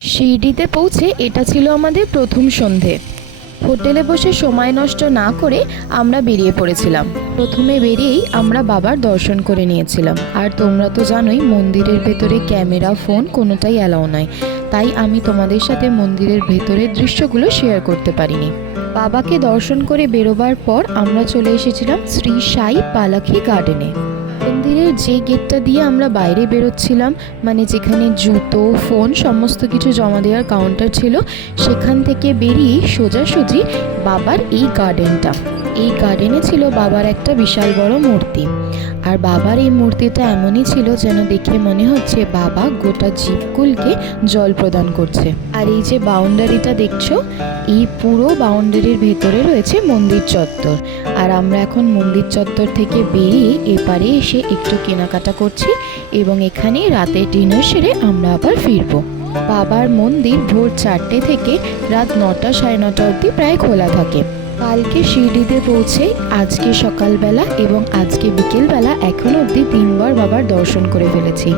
শিরডিতে পৌঁছে এটা ছিল আমাদের প্রথম সন্ধে। হোটেলে বসে সময় নষ্ট না করে আমরা বেরিয়ে পড়েছিলাম। প্রথমে বেরিয়েই আমরা বাবার দর্শন করে নিয়েছিলাম। আর তোমরা তো জানোই, মন্দিরের ভেতরে ক্যামেরা, ফোন কোনোটাই অ্যালাউ নয়। তাই আমি তোমাদের সাথে মন্দিরের ভেতরের দৃশ্যগুলো শেয়ার করতে পারিনি। বাবাকে দর্শন করে বেরোবার পর আমরা চলে এসেছিলাম শ্রী সাই পালাখি গার্ডেনে। মন্দিরের যে গেটটা দিয়ে আমরা বাইরে বেরোচ্ছিলাম মানে যেখানে জুতো ফোন সমস্ত কিছু জমা দেওয়ার কাউন্টার ছিল, সেখান থেকে বেরিয়ে সোজাসুজি বাবার এই গার্ডেনটা এই গার্ডেনে ছিল বাবার একটা বিশাল বড় মূর্তি। আর বাবার এই মূর্তিটা এমনই ছিল যেন দেখে মনে হচ্ছে বাবা গোটা জীবকুলকে জল প্রদান করছে। আর এই যে বাউন্ডারিটা দেখছ, এই পুরো বাউন্ডারির ভেতরে রয়েছে মন্দির চত্বর। আর আমরা এখন মন্দির চত্বর থেকে বেরিয়ে এপারে এসে একটু কেনাকাটা করছি এবং এখানে রাতে ডিনার সেরে আমরা আবার ফিরবো। বাবার মন্দির ভোর চারটে থেকে রাত নটা সাড়ে নটা অবধি প্রায় খোলা থাকে। কালকে শিরডিতে পৌঁছে আজকে সকালবেলা এবং আজকে বিকেলবেলা এখন অবধি তিনবার বাবার দর্শন করে ফেলেছি।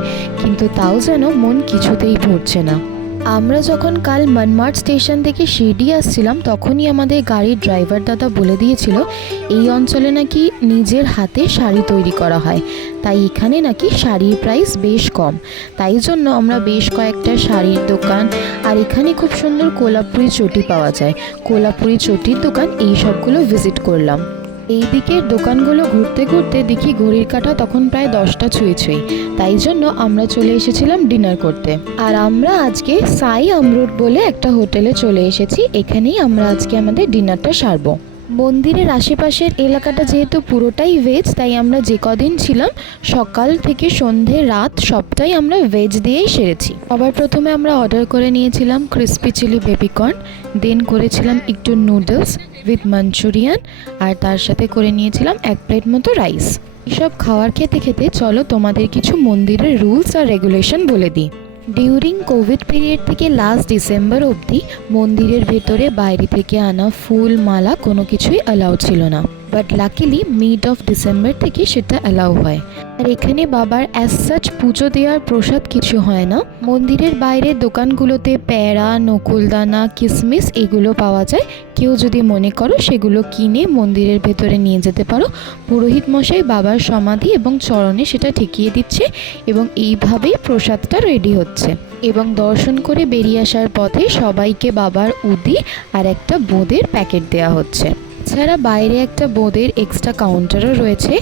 কিন্তু তাও যেন মন কিছুতেই ভরছে না। আমরা যখন কাল মনমার্ট স্টেশন থেকে শিরডি আসছিলাম, তখনই আমাদের গাড়ির ড্রাইভার দাদা বলে দিয়েছিল, এই অঞ্চলে নাকি নিজের হাতে শাড়ি তৈরি করা হয়। তাই এখানে নাকি শাড়ির প্রাইস বেশ কম। তাই জন্য আমরা বেশ কয়েকটা শাড়ির দোকান আর এখানে খুব সুন্দর কোলাপুরি চটি পাওয়া যায়। কোলাপুরি চটির দোকান এই সবগুলো ভিজিট করলাম। এই দিকের দোকানগুলো ঘুরতে ঘুরতে দেখি ঘড়ির কাঁটা তখন প্রায় দশটা ছুঁয়ে ছুঁই তাই জন্য আমরা চলে এসেছিলাম ডিনার করতে। আর আমরা আজকে সাই আমরুট বলে একটা হোটেলে চলে এসেছি। এখানেই আমরা আজকে আমাদের ডিনারটা সারবো। মন্দিরের আশেপাশের এলাকাটা যেহেতু পুরোটাই ভেজ তাই আমরা যে কদিন ছিলাম, সকাল থেকে সন্ধে, রাত সবটাই আমরা ভেজ দিয়েই সেরেছি। সবার প্রথমে আমরা অর্ডার করে নিয়েছিলাম ক্রিস্পি চিলি বেবিকর্ন দেন করেছিলাম একটু নুডলস উইথ মাঞ্চুরিয়ান আর তার সাথে করে নিয়েছিলাম এক প্লেট মতো রাইস এসব খাওয়ার খেতে খেতে চলো তোমাদের কিছু মন্দিরের রুলস আর রেগুলেশন বলে দিই। ডিউরিং কোভিড পিরিয়ড থেকে লাস্ট ডিসেম্বর অবধি মন্দিরের ভেতরে বাইরে থেকে আনা ফুল মালা কোনো কিছুই অ্যালাউ ছিল না। But luckily mid of December থেকে সেটা অ্যালাউ হয়। আর এখানে বাবার অ্যাজ সাচ পুজো দেওয়ার প্রসাদ কিছু হয় না। মন্দিরের বাইরের দোকানগুলোতে প্যাড়া নকুলদানা, কিসমিস এগুলো পাওয়া যায়। কেউ যদি মনে করো সেগুলো কিনে মন্দিরের ভেতরে নিয়ে যেতে পারো, পুরোহিত মশাই বাবার সমাধি এবং চরণে সেটা ঠেকিয়ে দিচ্ছে এবং এইভাবেই প্রসাদটা রেডি হচ্ছে। এবং দর্শন করে বেরিয়ে আসার পথে সবাইকে বাবার উদি আর একটা বোঁদের প্যাকেট দেওয়া হচ্ছে। এছাড়া বাইরে একটা বোঁদের এক্সট্রা কাউন্টারও রয়েছে।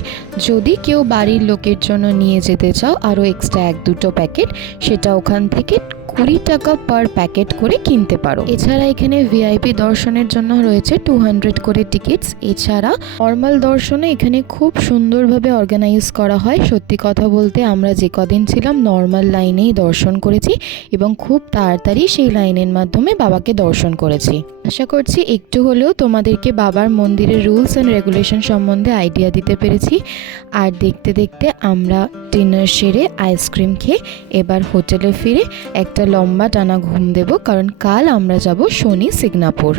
যদি কেউ বাড়ির লোকের জন্য নিয়ে যেতে চাও, আরও এক্সট্রা এক দুটো প্যাকেট সেটা ওখান থেকে কুড়ি টাকা পার প্যাকেট করে কিনতে পারো। এছাড়া এখানে ভিআইপি দর্শনের জন্য রয়েছে টু হান্ড্রেড করে টিকিটস এছাড়া নর্মাল দর্শনে এখানে খুব সুন্দরভাবে অর্গানাইজ করা হয়। সত্যি কথা বলতে আমরা যে কদিন ছিলাম নর্মাল লাইনেই দর্শন করেছি এবং খুব তাড়াতাড়ি সেই লাইনের মাধ্যমে বাবাকে দর্শন করেছি। আশা করছি একটু হলেও তোমাদেরকে বাবার মন্দিরের রুলস অ্যান্ড রেগুলেশন সম্বন্ধে আইডিয়া দিতে পেরেছি। আর দেখতে দেখতে আমরা ডিনার সেরে আইসক্রিম খেয়ে এবার হোটেলে ফিরে একটা লম্বা টানা ঘুম দেব কারণ কাল আমরা যাব শনি সিগনাপুর।